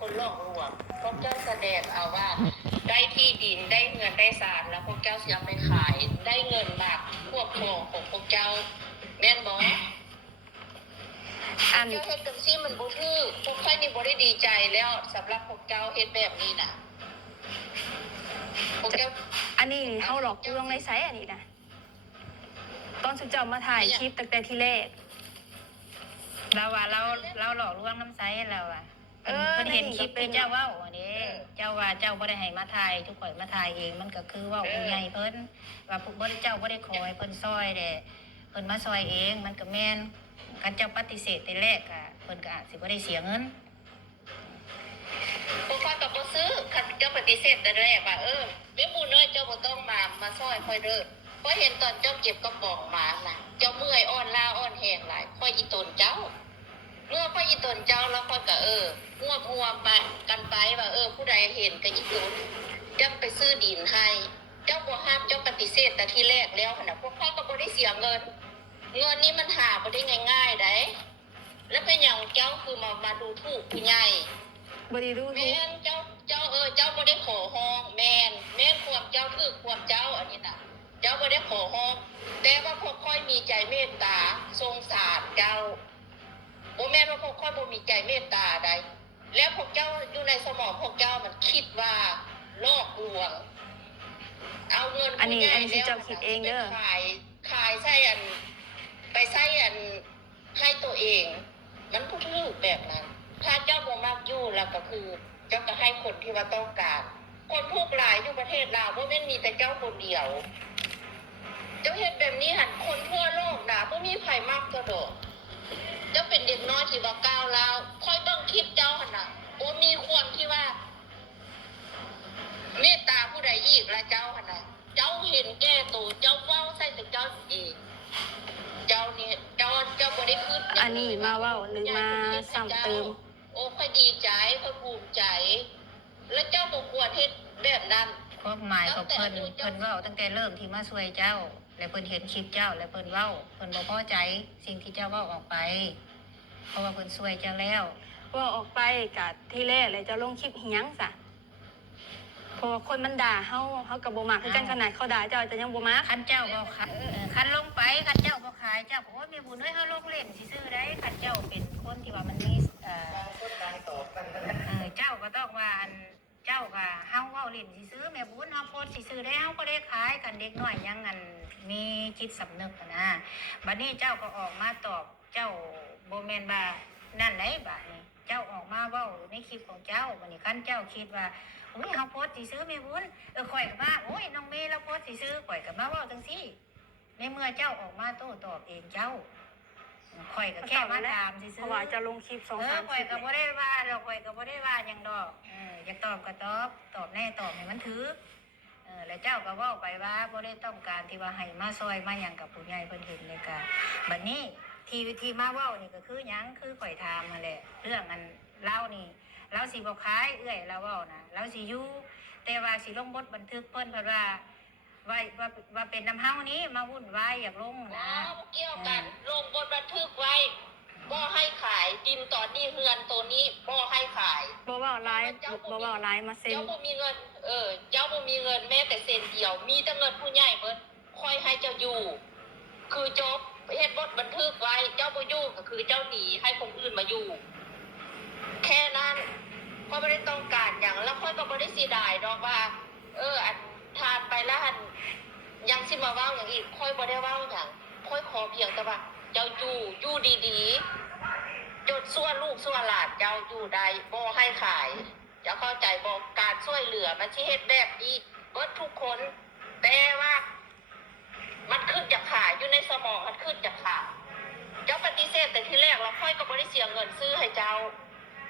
คนหลอกลวงพวกเจ้าแสดงเอาว่าได้ที่ดินได้เงินได้ศาลแล้วพวกเจ้าจะไปขายได้เงินมากควบครองของพวกเจ้าแม่นบ่อันเจ้าเฮ็ดจังซี่มันบ่ถูกพวกข้อยนี่บ่ได้ดีใจแล้วสำหรับพวกเจ้าเฮ็ดแบบนี้น่ะพวกเจ้าอันนี้เฮาหลอกลวงในไสอันนี้นะตอนสุเจ้ามาถ่ายคลิปตั้งแต่ที่แรกเราว่าเราหลอกลวงน้ำใสเราอ่ะเพิ่นเห็นคลิปเจ้าเว้าอันนี้เจ้าว่าเจ้าบ่ได้ให้มาถ่ายทุกข่อยมาถ่ายเองมันก็คือว่าผู้ใหญ่เพิ่นว่าพวกบ่ได้เจ้าบ่ได้ขอให้เพิ่นซอยเด้เพิ่นมาซอยเองมันก็แม่นคันเจ้าปฏิเสธแต่แรกอ่ะเพิ่นก็อาจสิบ่ได้เสียเงินพวกข้อยก็บ่ซื้อคันเจ้าปฏิเสธแต่แรกว่าแม่บุญเอ้ยเจ้าบ่ต้องมาซอยค่อยเด้อเพราะเห็นตอนเจ้าเก็บกระป๋องมาน่ะเจ้าเมื่อยอ่อนล้าอ่อนแห้งหลายค่อยอีตนเจ้าเมื่อค่อยอีตนเจ้าแล้วค่อยก็งัวไปกันไปว่าผู้ใดเห็นก็อีตนจังไปซื้อดินให้เจ้าบ่ห้ามเจ้าปฏิเสธแต่ที่แรกแล้วหั่นน่ะพวกข้อยก็บ่ได้เสียเงินนี้มันหาบ่ได้ง่ายๆได้แล้วเป็นหยังเจ้าคือมาดูถูกผู้ใหญ่บ่ได้ดูแม่นเจ้าเจ้าบ่ได้ขอฮ้องแม่นความเจ้าคือความเจ้าอันนี้น่ะเจ้าบ่ได้ขอฮ้องแต่ว่าพวกค่อยมีใจเมตตาสงสารเจ้าบ่แม่นว่าพวกค่อยบ่มีใจเมตตาใดแล้วพวกเจ้าอยู่ในสมองพวกเจ้ามันคิดว่าลอกลวงเอาเงินอันนี้เจ้าคิดเองเด้อขายใส่ไปใส่ให้ตัวเองมันพูดถูกแบบนั้นถ้าเจ้าบ่มักอยู่แล้วก็คือเจ้าก็ให้คนที่ว่าต้องการคนทุกหลายอยู่ประเทศลาวบ่แม่นมีแต่เจ้าคนเดียวเจ้าเฮ็ดแบบนี้หั่นคนทั่วโลกน่ะบ่มีไผมักเจ้าดอกเจ้าเป็นเด็กน้อยที่ว่าก้าวร้าวค่อยต้องคิดเจ้าหั่นน่ะบ่มีความที่ว่าเมตตาผู้ใดอีกละเจ้าหั่นน่ะเจ้าเห็นแก่ตัวเจ้าเว้าใส่แต่เจ้าเองเจ้านี่เจ้าบ่ได้คิดอันนี้มาเว้าหรือมาซ้ำเติมค่อยดีใจค่อยภูมิใจแล้วเจ้าบ่ควรเฮ็ดแบบนั้นความหมายของเพิ่นเว้าตั้งแต่เริ่มที่มาช่วยเจ้าแล้วเพิ่นเห็นคลิปเจ้าแล้วเพิ่นเว้าเพิ่นบ่พอใจสิ่งที่เจ้าเว้าออกไปเพราะว่าเพิ่นช่วยเจ้าแล้วว่าออกไปกะที่แรกเลยจะลงคลิปเฮียงซะเพราะคนมันด่าเฮาก็บ่มักคือกันขนาดเขาด่าเจ้าจะยังบ่มักคันเจ้าบ่คันคันลงไปคันเจ้าบ่ขายเจ้าโอ้ยแม่บุญเอ้ยเฮาลงเล่นซื่อๆได้คันเจ้าเป็นคนที่ว่ามันมีเจ้าก็ต้องว่าเจ้าก็เฮาเว้าเล่นซื่อๆแม่บุญเฮาโพสต์ซื่อๆได้เฮาก็ได้ขายกันเด็กน้อยยังมีจิตสำนึกนะบัดนี้เจ้าก็ออกมาตอบเจ้าบ่แม่นว่านั่นได้บัดนี้เจ้าออกมาเว้าในคลิปของเจ้าบัดนี้คันเจ้าคิดว่าโอ้ยเฮาโพสต์ซื่อๆแม่บุญข่อยก็ว่าโอ้ยน้องเมย์เราโพสต์ซื่อๆข่อยก็มาเว้าจังซี่ในเมื่อเจ้าออกมาโต้ตอบเองเจ้าข่อยก็แค่มาถามซื่อๆเพราะว่าจะลงคลิป2-3ข่อยก็บ่ได้ว่าเราข่อยก็บ่ได้ว่าหยังดอกอยากตอบก็ตอบแน่ตอบให้มันถูกแล้วเจ้าก็เว้าไปว่าบ่ได้ต้องการที่ว่าให้มาซอยมาหยังกับผู้ใหญ่เพิ่นเห็นเลยก็บัดนี้ที่มาเว้านี่ก็คือหยังคือข่อยถามมาแหละเรื่องเล่านี่เราสิบ่ขายเอื้อยเราเว้านะเราสิอยู่แต่ว่าสิลงบทบันทึกเพิ่นเพราะว่าเป็นน้ำเฮานี้มาวุ่นวายอยากลงนะเกี่ยวกันลงบทบันทึกไว้บ่ให้ขายดินตอนนี้เฮือนตัวนี้บ่ให้ขายบ่เว้าหลายมาเซ็นเจ้าบ่มีเงินเจ้าบ่มีเงินแม้แต่เซ็นเดียวมีแต่เงินผู้ใหญ่เบิดค่อยให้เจ้าอยู่คือจบเฮ็ดบทบันทึกไว้เจ้าบ่อยู่ก็คือเจ้าหนีให้คนอื่นมาอยู่แค่นั้นค่อยบ่ได้ต้องการหยังแล้วค่อยก็บ่ได้เสียดายดอกว่าอันทานไปแล้วอันยังสิมาเว้าอย่างอีกค่อยบ่ได้เว้าหยังค่อยขอเพียงแต่ว่าเจ้าอยู่ดีๆจดส่วนลูกส่วนหลานเจ้าอยู่ได้บ่ให้ขายจะเข้าใจบ่การช่วยเหลือมันสิเฮ็ดแบบนี้เบิดทุกคนแต่ว่ามันขึ้นจากขายอยู่ในสมองมันขึ้นจากขายเจ้าปฏิเสธแต่ที่แรกแล้วค่อยก็บ่ได้เสียเงินซื้อให้เจ้า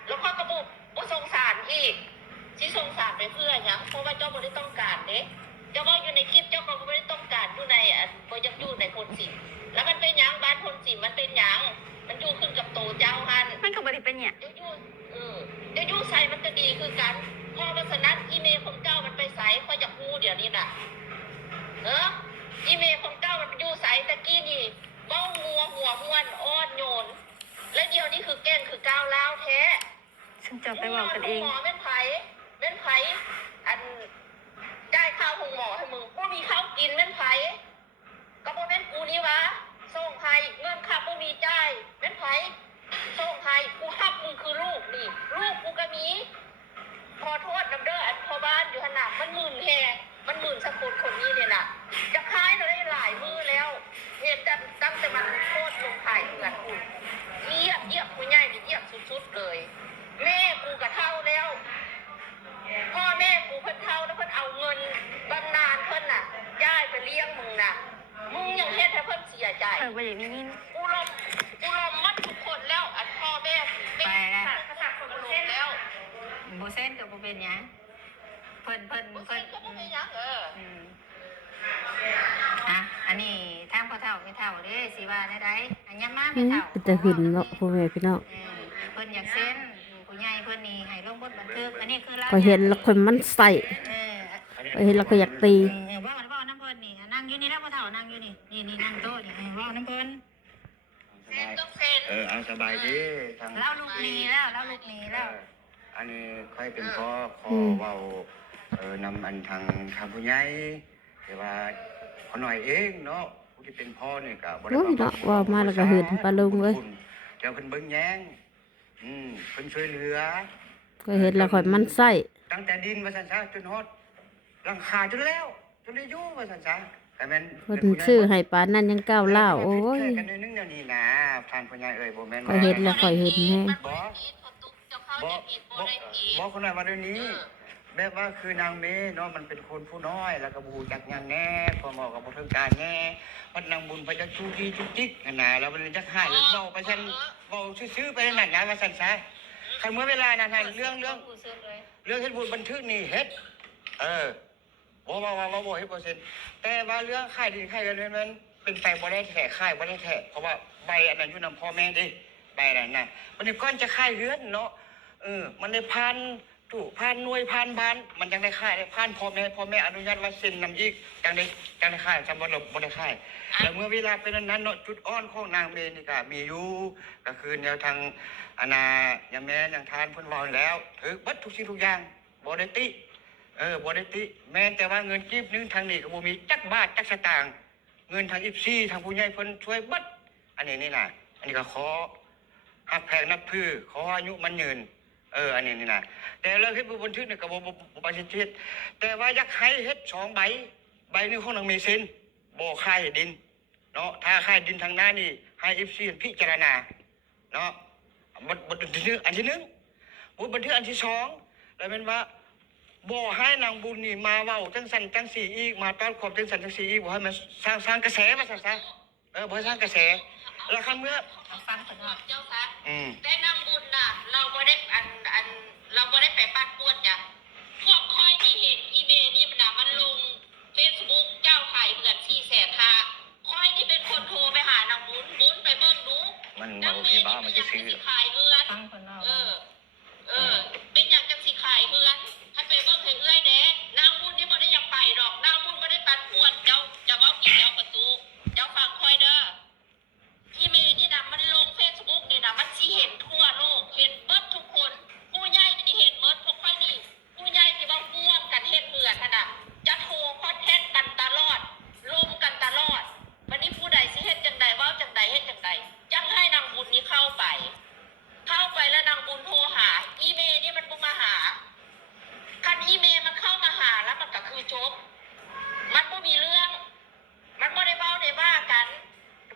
แล้วค่อยก็บ่สงสารอีกสิสงสารไปเพื่อหยังเพราะว่าเจ้าบ่ได้ต้องการเด้เจ้าก็อยู่ในคลิปเจ้าก็บ่ได้ต้องการอยู่ในบ่อยากอยู่ในคนสิแล้วมันเป็นหยังบ้านคนสิมันเป็นหยังมันอยู่ขึ้นกับโตเจ้าหั่นมันก็บ่ได้เป็นหยังเดี๋ยวอยู่ใส่มันก็ดีคือกันเพราะว่าฉะนั้นอีเมลของเจ้ามันไปใส่ค่อยจะพูดเดี๋ยวนี้น่ะอีเมลของเจ้ามันอยู่ใส่ตะกี้นี่เว้าหัวม่วนอ้อนโยนและเดี๋ยวนี้คือแกล้งคือก้าวร้าวแท้ ฉันจะไปบอกกันเอง หมอเป็นไผอันจ่ายค่าห้องหมอให้มึงบ่มีข้าวกินเป็นไผก็บ่แม่นกูนี่วะส่งให้เงินค่าบ่มีจ่ายเป็นไผส่งให้กูฮับมึงคือลูกนี่ลูกกูก็มีขอโทษนำเด้ออันพ่อบ้านอยู่หั่นน่ะมันหมื่นแฮมันหมื่นสกุลคนนี้เนี่ยน่ะจะขายเราได้หลายมื้อแล้วเห็นตั้งแต่มันโคตรลงขายเงินกูเยียบกูใหญ่นี่เยียบสุดๆเลยแม่กูก็เฒ่าแล้วพ่อแม่กูเพิ่นเฒ่าแล้วเพิ่นเอาเงินบำนาญเพิ่นน่ะย้ายไปเลี้ยงมึงน่ะมึงยังเฮ็ดให้เพิ่นเสียใจ เออบ่อย่างนี้ กูลมมัดทุกคนแล้วอันพ่อแม่เป็นภาษาคนลงแล้ว บ่เส้นก็บ่เป็นหยังเพิ่น ก็ไม่ยังอืมอ่ะอันนี้ทางพ่อเฒ่าไม่เฒ่าเด้สิว่าได้ใดอันยามมาไม่เฒ่า เป็นแต่หึนเนาะพ่อแม่พี่น้อง เพิ่นอยากเส้นผู้ใหญ่เพิ่นนี่ให้ลงบทบันทึกอันนี้คือเรา ก็เห็นแล้วคนมันใส่ เออ ก็เห็นแล้วก็อยากตี ว่าน้ำเพิ่นนี่นั่งอยู่นี่แล้วพ่อเฒ่านั่งอยู่นี่นั่งโต๊ะนี่ว่าน้ำเพิ่น เซ็นต้องเซ็น เอาสบายดีทาง เล่าลูกนีแล้วอันนี้ค่อยเป็นพ่อขอเว้านำอันทางผู้ใหญ่แต่ว่าขอหน่อยเองเนาะผู้ที่เป็นพ่อนี่ก็บ่ได้ โอ้ยเนาะว่ามาแล้วก็หึนปลาลุงเว้ย เดี๋ยวเพิ่นเบิ่งแยงเพิ่นช่วยเหลือ ก็เห็นแล้วคนมันใส่ ตั้งแต่ดินว่าซั่นซะจนฮอดหลังคาจนแล้วจนได้อยู่ว่าซั่นซะแต่แม่น เพิ่นชื่อให้ปานนั้นยังก้าวล่าวโอ้ย กันนึงเดี๋ยวนี้นะท่านผู้ใหญ่เอ้ยบ่แม่น ก็เห็นแล้วข่อยเห็นแฮง บ่คนนั้นว่าเดี๋ยวนี้แบบว่าคือนางเมเนาะมันเป็นคนผู้น้อยแล้วก็บูจักงานแน่พอเหมาะกับบ่ถึงการแน่วัดนางบุญพระเจ้าจุกจุกจิกนั่นน่ะแล้วมันจักหายเว้าไปซั่นเว้าซื่อๆไปนั่นน่ะว่าซั่นซะคันเมื่อเวลานั้นให้เรื่องเฮ็ดบุญบันทึกนี่เฮ็ดบ่เฮ็ด%แต่ว่าเรื่องค่ายดินค่ายกันนั้นเป็นไปบ่ได้แท้ค่ายบ่ได้แท้เพราะว่าใบอันนั้นอยู่นำพ่อแม่ดิใบนั้นน่ะมันนี่ก่อนจะค่ายเรือนเนาะมันได้ผ่านตู้ผ่านหน่วยผ่านบ้านมันจังได้ค่ายได้ผ่านพ่อแม่อนุญาตว่าเซ็นนำอีกจังได้ค่ายจำบ่ได้ค่ายแล้วเมื่อเวลาเป็นนั้นเนาะจุดอ่อนของนางเมนี่ก็มีอยู่ก็คือแนวทางอนาอย่างแม่อย่างทานเพิ่นเว้าแล้วถือเบิดทุกสิ่งทุกอย่างบ่ได้ติบ่ได้ติแม้แต่ว่าเงินกีบนึงทางนี้ก็บ่มีจักบาทจักสตางค์เงินทาง14ทางผู้ใหญ่เพิ่นช่วยเบิดอันนี้นี่น่ะอันนี้ก็ขอฮักแพงนับถือขออายุมันยืนอันนี้นี่น่ะแต่เรื่องเฮ็ดบันทึกนี่ก็บ่ปฏิเสธแต่ว่าอยากให้เฮ็ด2ใบนึงของนางเมเซ็นบ่ค่ายดินเนาะถ้าค่ายดินทางหน้านี่ให้14พิจารณาเนาะบันทึกอันที่1บันทึกอันที่2แล้วแม่นว่าบ่ให้นางบุญนี่มาเว้าจังซั่นจังซี่อีกมาต้อนขอบจังซั่นจังซี่อีกบ่ให้มันสร้างกระแสว่าซั่นซะบ่ให้สร้างกระแสแล้วคันเมื่อ ฟังเพิ่นว่า เจ้าค่ะแต่นำบุญน่ะเราบ่ได้เราบ่ได้ไปปัดปวดจ้ะพวกค่อยที่เห็นอีเมลนี่มันน่ะมันลง Facebook เจ้าขายเหือน400,000ค่อยนี่เป็นคนโทรไปหานางบุญไปเบิ่งดู มันโอเคบ้ามันจะซื้อ ขายเหือน ฟังเพิ่นว่า เป็นอย่างจังสิขายเฮือนให้ไปเบิ่งให้เอื้อยแด้นางบุญนี่บ่ได้อยากไปดอกนางบุญบ่ได้ปันป่วนเจ้าจะเว้ากี่เจ้าประตูเจ้าฟังค่อยเด้ออีเมลนี่น่ะมันลง Facebook นี่น่ะมันสิเห็นทั่วโลกเห็นเบิดทุกคนผู้ใหญ่นี่เห็นเบิดพวกค่อยนี่ผู้ใหญ่ที่ว่าร่วมกันเฮ็ดเฮือนนั่นน่ะจะโทรคอนแทคกันตลอดลงกันตลอดวันนี้ผู้ใดสิเฮ็ดจังใดเว้าจังใดเฮ็ดจังใดจังให้นางบุญนี่เข้าไปแล้วนางบุญโทรหาอีเมลนี่มันบ่มาหาคันอีเมลมันเข้ามาหาแล้วมันก็คือจบมันบ่มีเรื่องมันบ่ได้เว้าได้ว่ากัน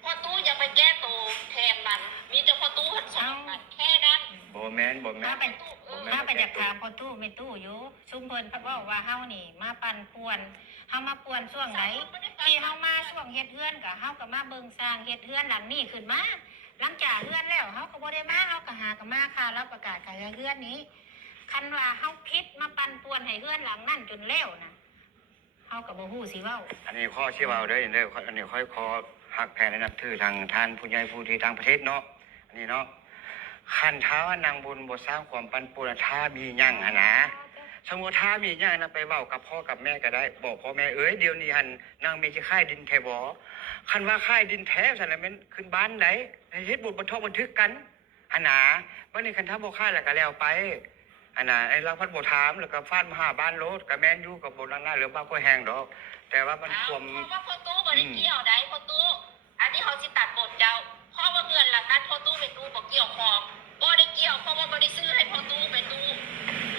พอตู้อย่าไปแก้ตัวแทนมันมีแต่พอตู้หันสอนมันแค่นั้น บ่แม่น ถ้าไปอยากถามพ่อตู้ไม่ตู้อยู่ซุมเพิ่นเพิ่นเว้าว่าเฮานี่มาปั่นป่วนเฮามาป่วนช่วงไหนที่เฮามาช่วงเฮ็ดเฮือนก็เฮาก็มาเบิ่งสร้างเฮ็ดเฮือนหลังนี้ขึ้นมาหลังจากเฮือนแล้วเฮาก็บ่ได้มาเฮาก็หาก็มาค่ะแล้วประกาศขายเฮือนนี้คันว่าเฮาคิดมาปั่นป่วนให้เฮือนหลังนั้นจนแล้วน่ะเฮาก็บ่ฮู้สิเว้า อันนี้ข้อชี้เว้าเด้ออันนี้ค่อยขอฮักแพงและนับถือทางท่านผู้ใหญ่ผู้ที่ต่างประเทศเนาะอันนี้เนาะคันท้าว่านางบุญบ่สร้างความปั่นป่วนถ้ามีหยังนะสมมุติถ้ามีหยังนะไปเว้ากับพ่อกับแม่ก็ได้บอกพ่อแม่เดี๋ยวนี้หั่นนางมีสิค่ายดินแท้บ่คันว่าค่ายดินแท้ซั่นน่ะแม่นขึ้นบ้านไหนเฮ็ดบุญบันทึกกัน อันหนาวันนี้คันถ้าบ่ค่ายแล้วก็แล้วไปอันน่ะไอ้เราพัดบ่ถามแล้วก็ฟาดมาหาบ้านรถก็แม่นอยู่กับบ่นั่นน่ะหรือว่าก็แห้งดอก แต่ว่ามันความ เพราะว่าพ่อตู้บ่ได้เกี่ยวได้พ่อตู้อันนี้เขาสิตัดบทเจ้าเพราะว่าเงินหลังนั้นพ่อตู้เป็นตู้บ่เกี่ยวของบ่ได้เกี่ยวเพราะว่าบ่ได้ซื้อให้พ่อตู้เป็นตู้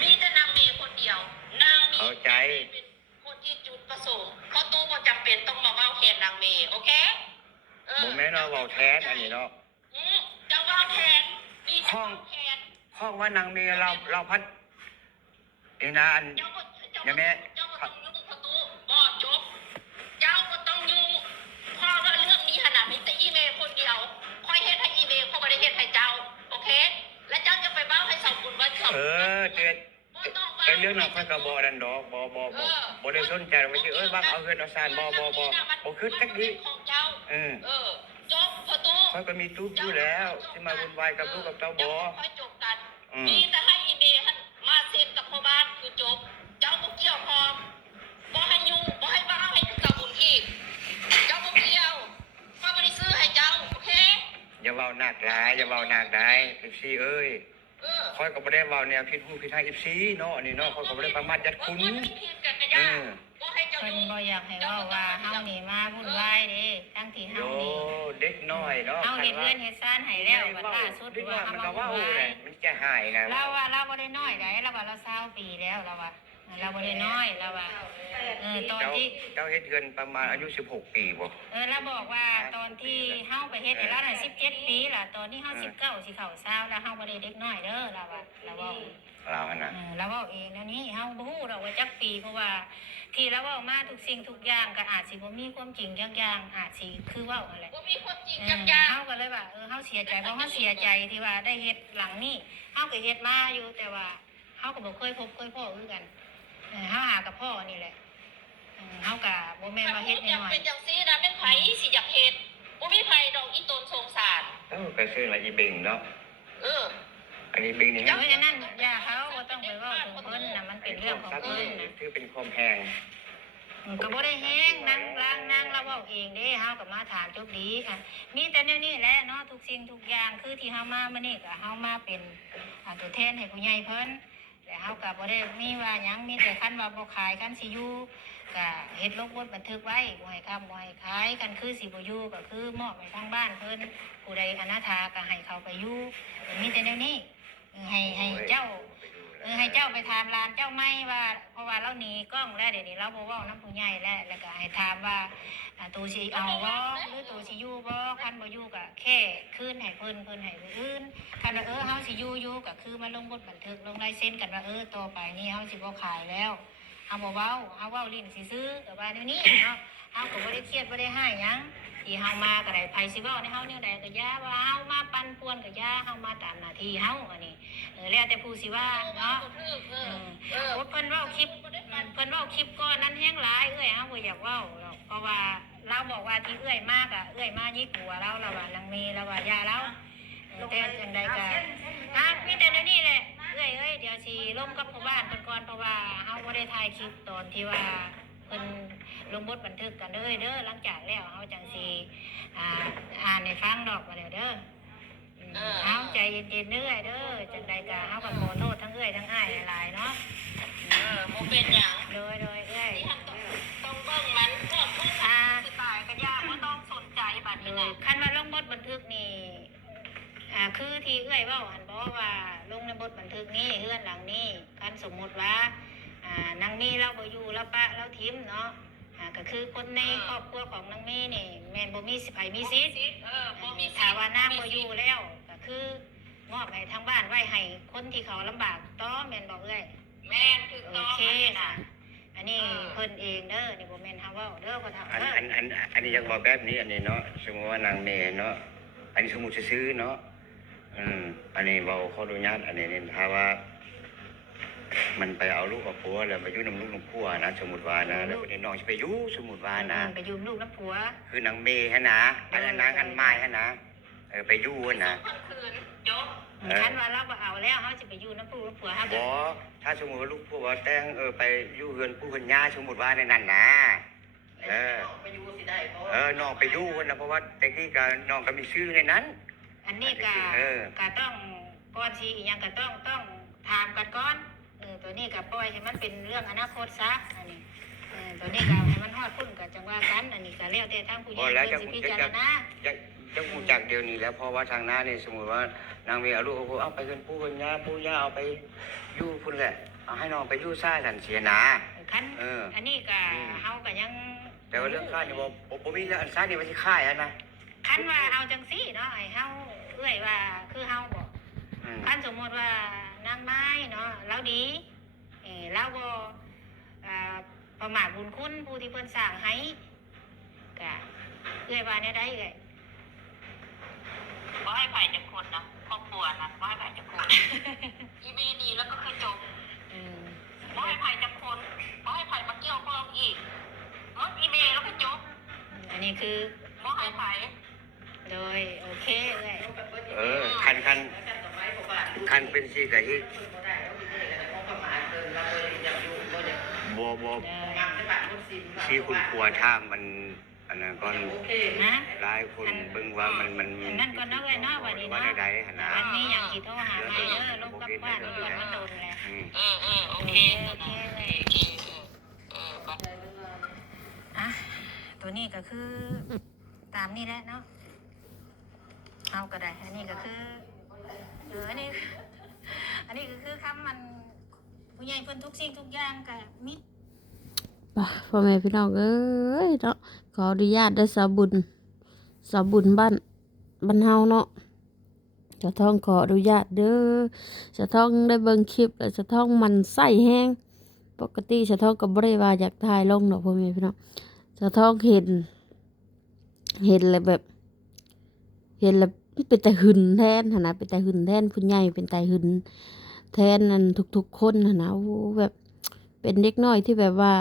มีแต่นางเมย์คนเดียวนางมี เข้าใจ เป็นคนที่จุดประสงค์พ่อตู้บ่จำเป็นต้องมาเว้าแทนนางเมย์โอเคบ่แม่นว่าเว้าแทนอันนี้เนาะ เจ้าเว้าแทนนี่เจ้าเว้าแทน ข้องว่านางเมเราพัดนี่นะอัน เจ้าบ่ อย่าแม่ เจ้าบ่ต้องยุ่งพ่อตู้บ่จบเจ้าบ่ต้องยุ่งเพราะว่าเรื่องนี้ขนาดมีแต่อีเมลคนเดียวค่อยเฮ็ดให้อีเมลเขาบ่ได้เฮ็ดให้เจ้าโอเค และเจ้าจะไปเว้าให้สาวบุญว่าสาวบุญ เตือนไอ้เรื่องนั้นค่อยก็บ่นั่นดอกบ่ได้สนใจว่าสิบ้างเอาเฮือนเอาซ่านบ่คือจักดี ของเจ้าจบพ่อตู้ ค่อยก็มีตู้อยู่แล้วสิมาวุ่นวายกับลูกกับเต้าบ่ ค่อยจบกันมีแต่ให้อีเมลมาเซ็นกับพ่อบ้านคือจบเจ้าบ่เกี่ยวข้องบ่ให้ยุ่งบ่ให้บ้าให้สาวบุญอีกเจ้าบ่เกี่ยวข้อยบ่ได้ซื้อให้เจ้าโอเค อย่าเว้าหนักหลายอย่าเว้าหนักได้ FC เอ้ยค่อยก็บ่ได้เว้าแนวผิดหูผิดทาง FC เนาะนี่เนาะค่อยก็บ่ได้ประมาทยัดคุณ บ่ให้เจ้า เพิ่น ยุ่ง บ่อยากให้เว้าว่าเฮานี่มาวุ่นวายเด้ทั้งที่ โย เฮานี่ เด็กน้อยเนาะ เฮาเฮ็ดเรือนเฮ็ดซ่านให้แล้วบัดล่าสุด เด็กน้ ว่า อย เฮา มัน มา ก็ วุ่ เว้าน วา แห ย ละมันจะหายนะ เราว่าเราบ่ได้น้อยได้เราว่าเรา20ปีแล้วเราว่าเราบ่ได้น้อยเราว่าตอนที่ เจ้าเฮ็ดเงินประมาณอายุ16 ปีบ่ เราบอกว่าตอนที่เฮาไปเฮ็ดให้เราน่ะ17 ปีล่ะตอนนี้เฮา19สิเข้า20แล้วเฮาบ่ได้เด็กน้อยเด้อเราว่าเราเว้า เราหั่นน่ะ เราเว้าเองแล้วนี้เฮาบ่ฮู้ดอกว่าจักปีเพราะว่าที่เราเว้ามาทุกสิ่งทุกอย่างก็อาจสิบ่มีความจริงจักอย่างอาจสิคือเว้านั่นแหละ บ่มีคนจริงจักอย่าง เฮาก็เลยว่าเฮาเสียใจเพราะเฮาเสียใจที่ว่าได้เฮ็ดหลังนี้เฮาก็เฮ็ดมาอยู่แต่ว่าเฮาก็บ่เคยพบเคยพ้อคือกันเฮาหากับพ่อนี่แหละเฮาก็บ่แม่นว่าเฮ็ดน้อย เป็นจังซี่นะเป็นไผสิอยากเฮ็ดบ่มีไผดอกอีตนสงสาร ก็ซื้อละอีเบ่งเนาะ อันนี้เบ่งนี่ เพราะฉะนั้นอย่าเขาบ่ต้องไปเว้าถึงเพิ่นน่ะมันเป็นเรื่องของเพิ่นน่ะ คือเป็นความแพง ก็บ่ได้แห้งนั่งล้างนั่งเราเว้าเองเด้เฮาก็มาถามจบดีค่ะมีแต่แนวนี้แหละเนาะทุกสิ่งทุกอย่างคือที่เฮามามื้อนี้ก็เฮามาเป็นตัวแทนให้ผู้ใหญ่เพิ่นและเฮาก็บ่ได้มีว่าหยังมีแต่คันว่าบ่ขายคันสิอยู่ก็เฮ็ดลงบทบันทึกไว้บ่ให้ค้ำบ่ให้ขายคันคือสิบ่อยู่ก็คือมอบให้ทางบ้านเพิ่นผู้ใดอนาถาก็ให้เขาไปอยู่มีแต่แนวนี้ให้เจ้า ให้เจ้าไปถามร้านเจ้าไม่ว่าเพราะว่าเราหนีกล้องแล้วเดี๋ยวนี้เราบ่เว้าน้ำผู้ใหญ่แล้วก็ให้ถามว่าตูสิเอาบ่หรือตูสิอยู่บ่คันบ่อยู่ก็แค่คืนให้เพิ่นให้ผู้อื่นคันว่าเฮาสิอยู่ก็คือมาลงบทบันทึกลงลายเซ็นกันว่าต่อไปนี้เฮาสิบ่ขายแล้วเฮาบ่เว้าเฮาเว้าลิ้นซื่อๆก็ว่าแนวนี้เนาะเฮาก็บ่ได้เครียดบ่ได้ให้หยังที่เฮามาก็ได้ไผสิเว้าในเฮาแนวใดก็อย่าว่าเฮามาปั่นป่วนก็อย่าเฮามาตามหน้าที่เฮาอันนี้แล้วแต่ผู้สิว่าเนาะ เพิ่นเว้าคลิปก่อนนั้นแห้งหลายเฮาบ่อยากเว้าหรอกเพราะว่าเราบอกว่าที่มากอ่ะมายิกหัวเราว่านางเมเราว่ายาเราแต่จังใดก็มีแต่เดี๋ยวนี้แหละเดี๋ยวสิลงกับพ่อบ้านก่อนเพราะว่าเฮาบ่ได้ถ่ายคลิปตอนที่ว่าเพิ่นลงบทบันทึกกันเด้อหลังจากแล้วเฮาจังสิอ่านให้ฟังดอกว่าแล้วเด้อเฮาใจเย็นๆเด้อจังใดก็เฮาก็ขอโทษทั้งทั้งอ้ายหลายๆเนาะ บ่เป็นหยัง โดยที่ทำต้องเบิ่งมันพวกผู้ชายสไตล์ก็ยากบ่ต้องสนใจบัดนี้นะ คันว่าลงบทบันทึกนี่คือที่เว้าหันบอกว่าลงในบทบันทึกนี้เฮือนหลังนี้คันสมมุติว่านางมีเราบ่อยู่แล้วปะเราทิมเนาะก็คือคนในครอบครัวของนางมีนี่แม่นบ่มีสิทธิ์มีสิทธิ์บ่มี ถ้าว่านางบ่อยู่แล้วก็คือมอบให้ทางบ้านไว้ให้คนที่เขาลำบากต่อแม่นบ่แม่นถูก โอ ต้อง เคน่ะอันนี้เพิ่นเองเด้อนี่บ่แม่นเฮาเว้าเด้อพ่อเฒ่า อันนี้ยังบอกแบบนี้อันนี้เนาะสมมติว่านางเมย์เนาะอันนี้สมมุติซื้อเนาะอันนี้เว้าขออนุญาตอันนี้ถ้าว่า มันไปเอาลูกเอาผัวแล้วไปอยู่นำลูกนำผัวนะสมมุติว่านะแล้วคนนี้น้องสิไปอยู่สมมุติว่านะ ไปอยู่ลูกน้ำผัว คือนางเมย์ฮะนะอันนั้นนางอันไม้ฮะนะไปอยู่นะ คืนจบ คันว่าเราบ่เอาแล้วเฮาสิไปอยู่น้ำผัวเฮา บ่ถ้าสมมุติว่าลูกผัวแต่งไปอยู่เฮือนผู้เฮือนย่าสมมุติว่าในนั้นนะไปอยู่สิได้บ่ น้องไปอยู่นะเพราะว่าแต่กี้ก็น้องก็มีชื่อในนั้น อันนี้ก็ เออ ก็ต้องก่อนสิอีหยังก็ต้องถามกันก่อนตัวนี้ก็ปล่อยให้มันเป็นเรื่องอนาคตซะอันนี้ตัวนี้ก็ให้มันฮอดพุ่นก็จังว่ากันอันนี้ก็แล้วแต่ทางผู้ใหญ่เพิ่นสิพิจารณา จะรู้จักเดี๋ยวนี้แล้วเพราะว่าทางหน้านี่สมมุติว่านางเมียเอาลูกเอาไปกันปู่กันย่าเอาไปอยู่พุ่นแหละเอาให้น้องไปอยู่ซ่าสันเสียหนา คัน เออ อันนี้ก็เฮาก็ยัง แต่ว่าเรื่องค่านี่บ่มีแล้วอันซ่านี่มันสิค่ายนะ คันว่าเอาจังซี่เนาะให้เฮาเอื้อยว่าคือเฮาบอก อืม คันสมมุติว่านางไม้เนาะเราดีเราบ่ประมาทบุญคุณผู้ที่เพิ่นสร้างให้ก็เอื้อยว่าแนวใดเอ้ย บ่ให้ไผจักคนนะครอบครัวนะบ่ให้ไผจักคนอีเมดีแล้วก็คือจบ อืม บ่ให้ไผจักคนบ่ให้ไผมาเกี่ยวข้องอีกลดอีเมลแล้วก็จบ อันนี้คือ บ่ให้ไผ โดยโอเคเอ้ย คันเป็นสิก็เฮ็ดบ่ที่คุณครัวถ้ามันอันนั้นก่อน นะ หลายคนเบิ่งว่ามัน อันนั้นก่อนเนาะเอ้ยเนาะวันนี้ ว่า เนาะ ใดๆหั่นนะ อันนี้อย่างสิโทรหาใหม่เด้อลงกลับบ้านก่อนมันโดนแล้ว อืม โอเค โอเคเลย บ่ อ่ะตัวนี้ก็คือตามนี่แหละเนาะเอาก็ได้ อันนี้ก็คืออันนี้ก็คือคำมันผู้ใหญ่เพิ่นทุกสิ่งทุกอย่างก็มี ป่ะพ่อแม่พี่น้องเอ้ยเนาะขออนุญาตได้อสาวบุญบ้านเฮาเนาะจะท้องขออนุญาตเด้อจะท้องได้เบิ่งคลิปแล้วจะท้องมันไส้แห้งปกติจะท้องก็บ่ได้ว่าอยากถ่ายลงเนาะพ่อแม่พี่น้องจะท้องเห็นแล้วแบบ เห็นแล้วเป็นแต่หึนแทนหั่นนะเป็นแต่หึนแทนผู้ใหญ่เป็นแต่หึนแทนนั่นทุกๆคนหั่นนะโอ้แบบเป็นเด็กน้อยที่แบบว่า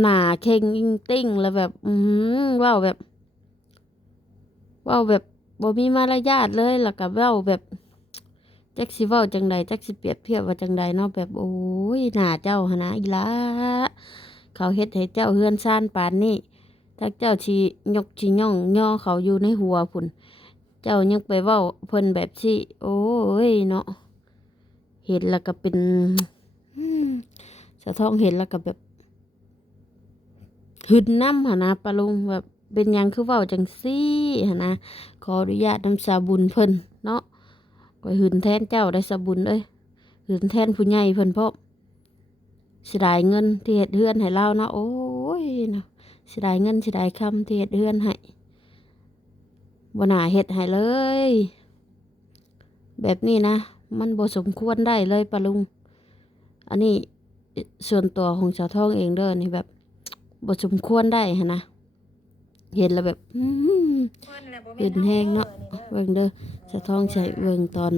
หนาเข่งอิงติ้งแล้วแบบเว้าแบบบ่มีมารยาทเลยแล้วก็เว้าแบบจักสิเว้าจังใดจักสิเปรียบเทียบว่าจังใดเนาะแบบโอ้ยหน้าเจ้าหั่นนะอีหลาเขาเฮ็ดให้เจ้าเฮือนซ่านปานนี้ถ้าเจ้าสิยกสิย่องย่อเขาอยู่ในหัวพุ่นเจ้ายังไปเว้าเพิ่นแบบสิโอ้ยเนาะเห็นแล้วก็เป็นสะท้องเห็นแล้วก็แบบหึดน้ำหั่นนะปะลุงแบบเป็นหยังคือเว้าจังซี่หั่นนะขออนุญาตนำสาบุญเพิ่นเนาะก็หึนแทนเจ้าได้สาบุญเอ้ยหึนแทนผู้ใหญ่เพิ่นเพราะเสียดายเงินที่เฮ็ดเฮือนให้เราเนาะโอ้ยเนาะเสียดายเงินเสียดายคำที่เฮ็ดเฮือนให้บ่น่าเฮ็ดให้เลย แบบนี้นะมันบ่สมควรได้เลยปะลุงอันนี้ส่วนตัวของชาวท้องเองเด้อนี่แบบบ่สมควรได้หั่นนะเห็นแล้วแบบเห็นแห้งเนาะเบิ่งเด้อชาวท้องใช้เบิ่งตอน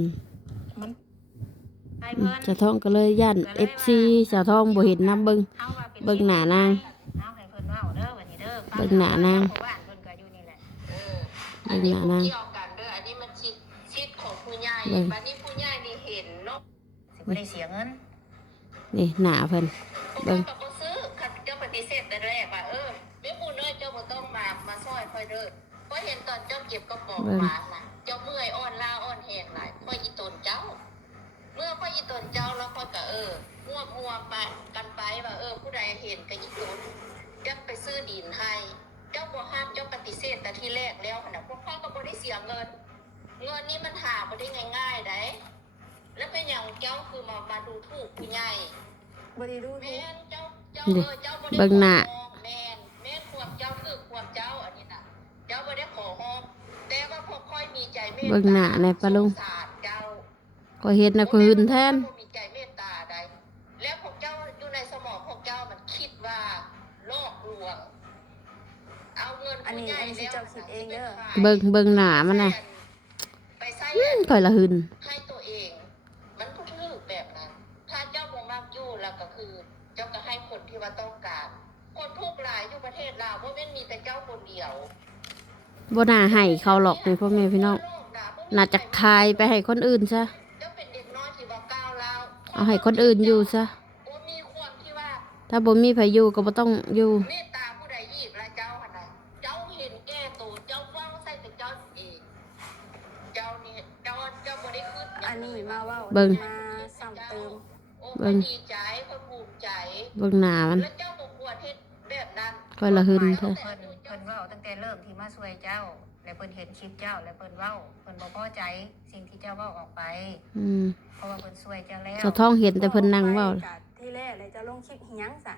ชาวท้องก็เลยย่าน FC ชาวท้องบ่เห็นนํเบิ่งหน้านาง เอาให้เพิ่นเว้าเด้อวันนี้เด้อ เบิ่งหน้านาง เพราะว่าเพิ่นก็อยู่นี่แหละ อันนี้บ่เกี่ยวกันเด้ออันนี้มันชิดของผู้ใหญ่บัดนี้ผู้ใหญ่นี่เห็นเนาะ สิบ่ได้เสียเงิน นี่หน้าเพิ่น เบิ่งก็บ่ซื้อคันเจ้าปฏิเสธแต่แรกว่าแม่บุญเอ้ยเจ้าบ่ต้องมาซอยค่อยเด้อเพราะเห็นตอนเจ้าเก็บกระป๋องมาน่ะเจ้าเมื่อยอ่อนล้าอ่อนแหงหลายค่อยอีตนเจ้า เมื่อค่อยอีตนเจ้าแล้วค่อยก็มั่วไปกันไปว่าผู้ใดเห็นก็อีตนจักไปซื้อดินให้เจ้าบ่ห้ามเจ้าปฏิเสธแต่ที่แรกแล้วหั่นน่ะพวกเขาก็บ่ได้เสียเงินนี่มันหาบ่ได้ง่ายๆได้แล้วเป็นหยังเจ้าคือมาดูถูกผู้ใหญ่ บ่ได้ดู แม่นเจ้าเจ้าบ่ได้ เบิ่งหน้า แม่นความเจ้าคือความเจ้าอันนี้น่ะเจ้าบ่ได้ขอฮ้องแต่ว่าพวกค่อยมีใจเมตตา เบิ่งหน้าแน่ปะลุง สงสารเจ้า ก็เห็นนะก็หึนแทน บ่มีใจเมตตาใดแล้วพวกเจ้าอยู่ในสมองพวกเจ้ามันคิดว่าลอกลวงเอาเงินผู้ใหญ่แล้ว เบิ่งหน้ามันน่ะ ไปใส่ ค่อยละหึน ให้ตัวเอง มันก็ถูกแบบนั้น ถ้าเจ้าบ่มักอยู่แล้วก็คือ เจ้าก็ให้คนที่ว่าต้องการ คนทุกหลายอยู่ประเทศลาวบ่แม่นมีแต่เจ้าคนเดียว บ่น่าให้เขาหรอกนี่พ่อแม่พี่น้องน่าจะคายไปให้คนอื่นซะ เจ้าเป็นเด็กน้อยที่ว่าก้าวร้าว เอาให้คนอื่นอยู่ซะ บ่มีความที่ว่า ถ้าบ่มีไผอยู่ก็บ่ต้องอยู่ เมตตาผู้ใดอีกละเจ้าหั่นน่ะเจ้าเห็นแก่ตัวเจ้าฟัง เบิ่ง มาซ้ำเติม โอ้ เบิ่ ค่อย ง ดีใจค่อยภูมิใจ เบิ่งหน้ามัน แล้วเจ้าบ่ควรเฮ็ดแบบนั้น ค่อยละหึนแท้ เพิ่นเว้าตั้งแต่เริ่มที่มาช่วยเจ้า แล้วเพิ่นเห็นคลิปเจ้าแล้วเพิ่นเว้าเพิ่นบ่พอใจสิ่งที่เจ้าเว้าออกไป อืม เพราะว่าเพิ่นช่วยเจ้าแล้ว สะท้องเห็นแต่เพิ่นนั่งเว้า กะที่แรกเลยจะลงคลิปเฮียงซะ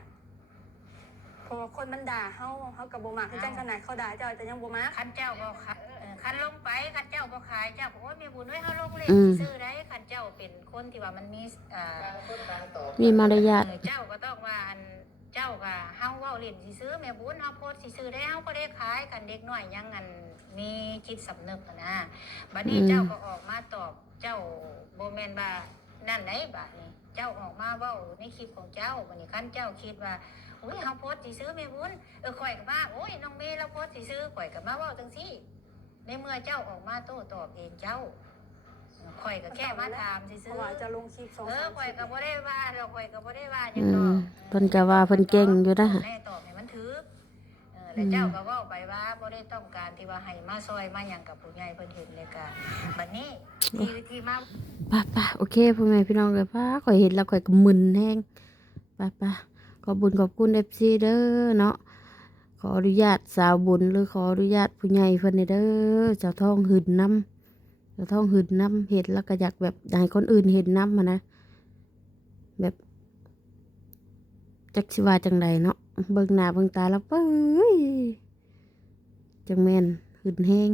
เพราะว่าคนมันด่าเฮากับบ่มักคือจังขนาดเขาด่าเจ้าแต่ยังบ่มัก คันเจ้าบ่ขายคันลงไปคันเจ้าบ่ขายเจ้าก็โอ้ยแม่บุญเอ้ยเฮาลงเลขซื้อได้คันเจ้าเป็นคนที่ว่ามันมีมีมารยาท เจ้าก็ต้องว่าอันเจ้าก็เฮาเว้าเล่นสิซื้อแม่บุญเฮาโพสต์สิซื้อได้เฮาก็ได้ขายกันเด็กน้อยยังอันมีจิตสำนึกนะบัดนี้เจ้าก็ออกมาตอบเจ้าบ่แม่นว่านั่นไหนบัดนี้เจ้าออกมาเว้าในคลิปของเจ้าบัดนี้คันเจ้าคิดว่าอุ้ยเฮาโพสต์สิซื้อแม่บุญข่อยก็ว่าโอ้ยน้องเมย์เราโพสต์สิซื้อข่อยก็มาเว้าจังซี่ในเมื่อเจ้าออกมาโต้ตอบเองเจ้าข่อยก็แค่มาถามสิ เพ ซื้ ราะ อ ว่าจะลงคลิป2-3 ข่อยก็บ่ได้ว่าเราข่อยก็บ่ได้ว่าหยั อื งดอ ม ก เพิ่นก็ว่าเพิ่นเก่งอยู่นะ แม่ตอบให้มันถือแล้วเจ้าก็เว้าไปว่าบ่ได้ต้องการที่ว่าให้มาซอยมาหยังกับผู้ใหญ่เพิ่นเห็นเลยก็บัดนี้ที่มา ป่ะโอเคพ่อแม่พี่น้องเลยป่ะข่อยเห็นแล้วข่อยก็มึนแฮงป่ะขอบคุญขอบคุณ FC เด้อเนาะขออนุญาตสาวบุญหรือขออนุญาตผู้ใหญ่เพิ่นเด้อเจ้าท้องหื่นน้ำเจ้าท้องหื่นน้ำเห็นแล้วก็อยากแบบให้คนอื่นเห็นน้ำมานะแบบจักสิว่าจังใดเนาะเบิ่งหน้าเบิ่งตาแล้วเป้ยจังแม่นหื่นแฮง